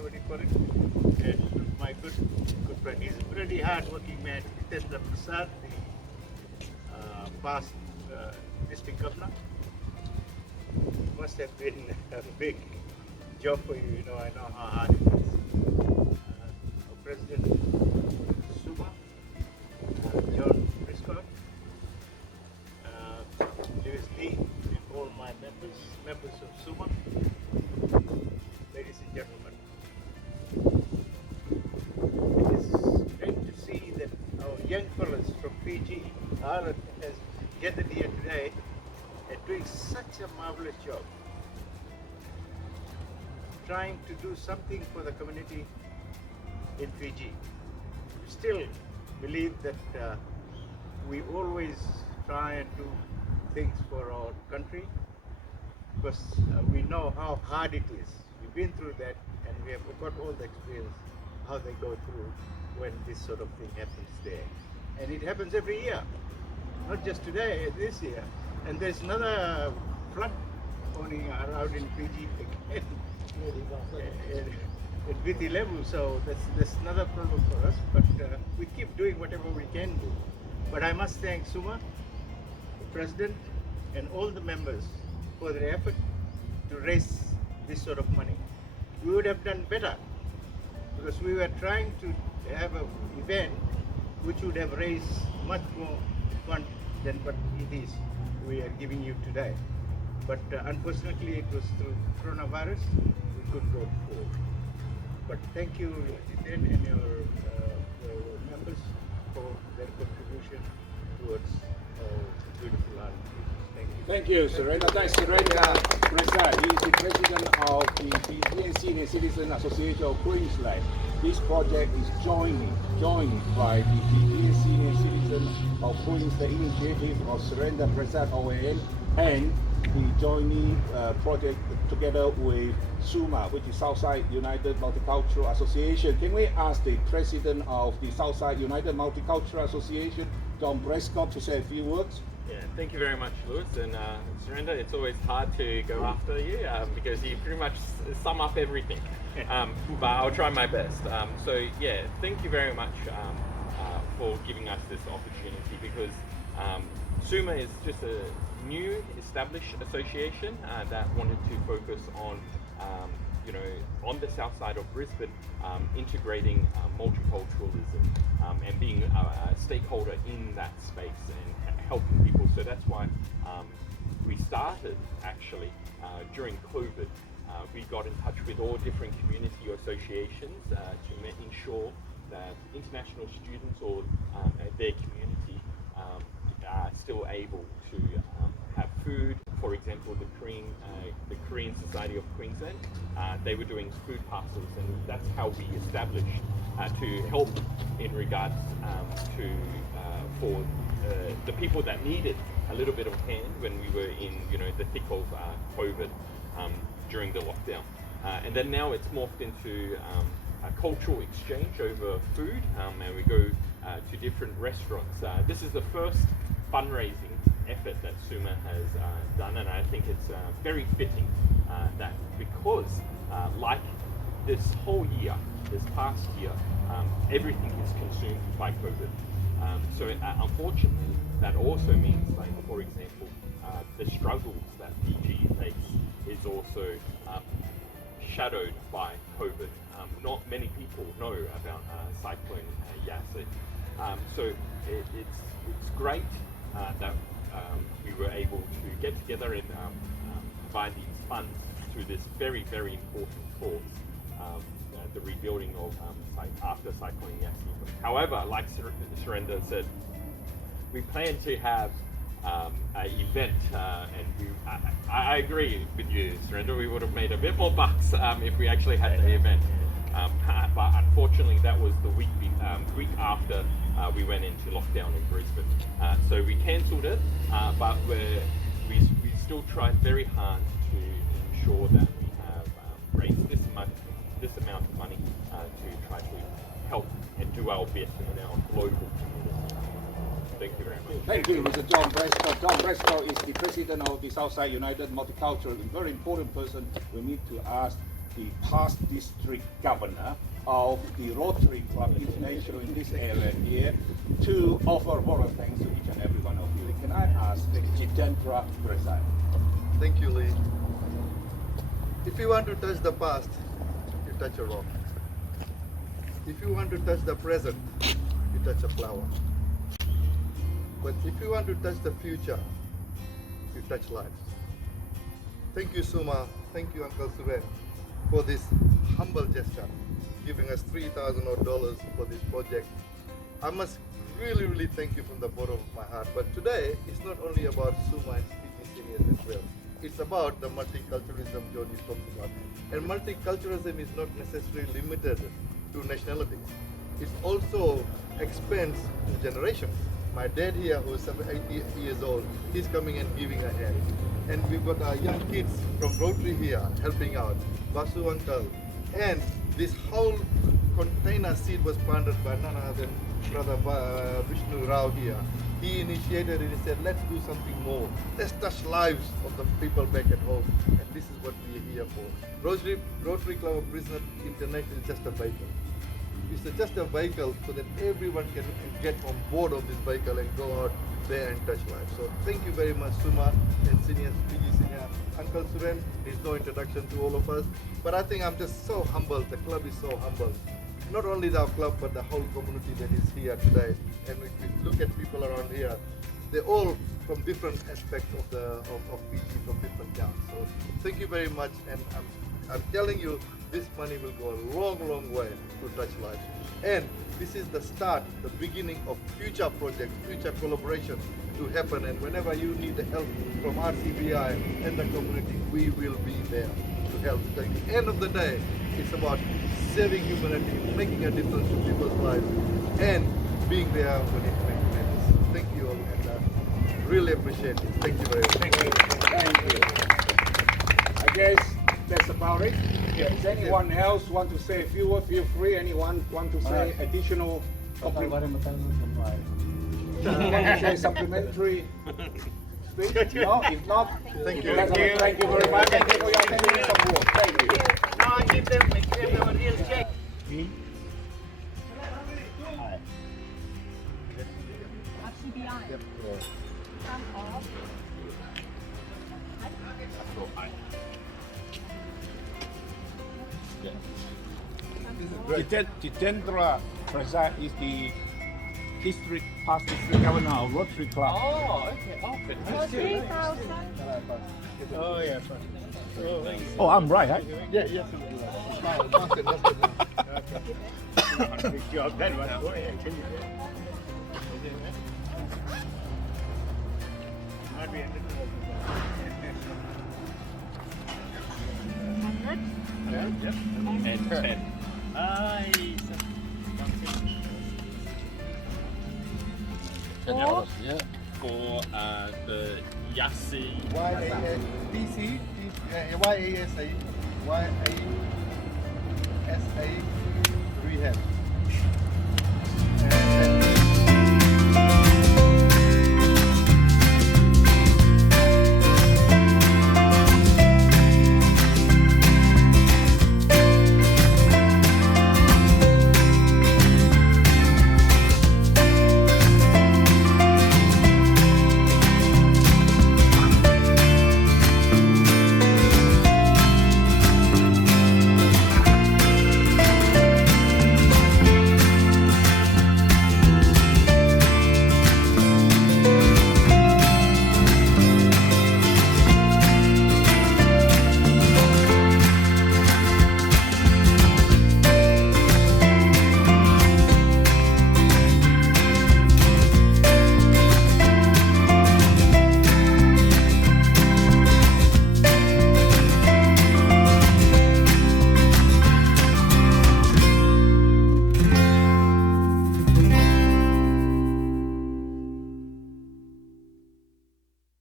what do you call it? And my good friend, he's a pretty hard-working man. Hitendra Prasad, the past district governor. Must have been a big job for you. You know, I know how hard it is. Our president, SUMA, John Frisco, Lewis Lee, and all my members of SUMA, ladies and gentlemen. It is great to see that our young fellows from Fiji has gathered here today and doing such a marvelous job, trying to do something for the community in Fiji. We still believe that we always try and do things for our country because we know how hard it is. We've been through that and we have got all the experience how they go through when this sort of thing happens there. And it happens every year, not just today, this year. And there's another flood going around in Fiji again at Viti level, so that's another problem for us. But we keep doing whatever we can do. But I must thank SUMA, the president, and all the members for their effort to raise this sort of money. We would have done better because we were trying to have an event which would have raised much more fund than what it is we are giving you today. But unfortunately it was through coronavirus, we couldn't go forward. But thank you, Jiten, and your members for their contribution towards our beautiful art. Thank you, Surendra. That's Surendra Prasad. He is the president of the Fijian Senior Citizen Association of Queensland. This project is joined by the Fijian Senior Citizen of Queensland Initiative of Surendra Prasad OAN and the joining project together with SUMA, which is Southside United Multicultural Association. Can we ask the president of the Southside United Multicultural Association, John Prescott, to say a few words? Yeah, thank you very much, Lewis. And Surendra, it's always hard to go after you because you pretty much sum up everything. But I'll try my best. So yeah, thank you very much for giving us this opportunity because SUMA is just a new established association that wanted to focus on on the south side of Brisbane, integrating multiculturalism and being a stakeholder in that space and helping people. So that's why we started actually during COVID. We got in touch with all different community associations to ensure that international students or their community are still able to have food. For example, the Korean Society of Queensland, they were doing food parcels, and that's how we established to help in regards to for the people that needed a little bit of hand when we were in the thick of COVID during the lockdown. And then now it's morphed into a cultural exchange over food, and we go to different restaurants. This is the first fundraising effort that SUMA has done, and I think it's very fitting that because like this whole year, this past year, everything is consumed by COVID. So unfortunately, that also means, like, for example, the struggles that Fiji face is also shadowed by COVID. Not many people know about Cyclone Yasa. So it's great that we were able to get together and provide these funds to this very, very important cause, the rebuilding of after Cyclone Yasa. However, like Surendra said, we plan to have an event, and I agree with you, Surendra. We would have made a bit more bucks if we actually had the event. But unfortunately, that was the week after we went into lockdown in Brisbane. So we cancelled it, but we still tried very hard to ensure that we have raised this amount of money to try to help and do our best in our global community. Thank you very much. Thank you, Mr. John Prescott. John Prescott is the president of the Southside United Multicultural, a very important person we need to ask the past district governor of the Rotary Club International in this area here, to offer a vote of thanks to each and every one of you. Can I ask Jitendra Prasad? Thank you, Lee. If you want to touch the past, you touch a rock. If you want to touch the present, you touch a flower. But if you want to touch the future, you touch lives. Thank you, Suma. Thank you, Uncle Suren, for this humble gesture, giving us $3,000 odd for this project. I must really thank you from the bottom of my heart. But today, it's not only about Suma and Fiji seniors as well. It's about the multiculturalism John is talking about. And multiculturalism is not necessarily limited to nationalities. It also expands to generations. My dad here, who is 80 years old, he's coming and giving a hand. And we've got our young kids from Rotary here helping out, Basu uncle. And this whole container seed was planted by none other than Brother Vishnu Rao here. He initiated it and said, let's do something more. Let's touch lives of the people back at home. And this is what we are here for. Rotary Club of Brisbane International is just a vehicle. It's just a vehicle so that everyone can get on board of this vehicle and go out there and touch lives. So thank you very much, Suma and seniors, Fiji senior. Uncle Suren, there's no introduction to all of us. But I think I'm just so humbled. The club is so humble. Not only our club, but the whole community that is here today. And if we look at people around here, they're all from different aspects of Fiji, from different towns. So thank you very much. And I'm telling you, this money will go a long way to touch lives. And this is the start, the beginning of future projects, future collaboration to happen. And whenever you need the help from RCBI and the community, we will be there to help. At the end of the day, it's about saving humanity, making a difference to people's lives, and being there when it matters. Thank you all, and really appreciate it. Thank you very much. Thank you. Thank you. I guess that's about it. Does anyone else want to say a few words? Feel free. Anyone want to say additional? Want to say supplementary speech? No? If not, Thank you. Thank you very much. Thank you for your attention and support. Thank you. Now I give them a real check. RCBI. Come off. Jitendra Prasad is the past district governor of Rotary Club. Oh, okay. Oh, fantastic. 3,000. Oh, yeah. Oh, I'm right, huh? Yeah, yes. Good job, that one. And 10. For the Yasi. YASA,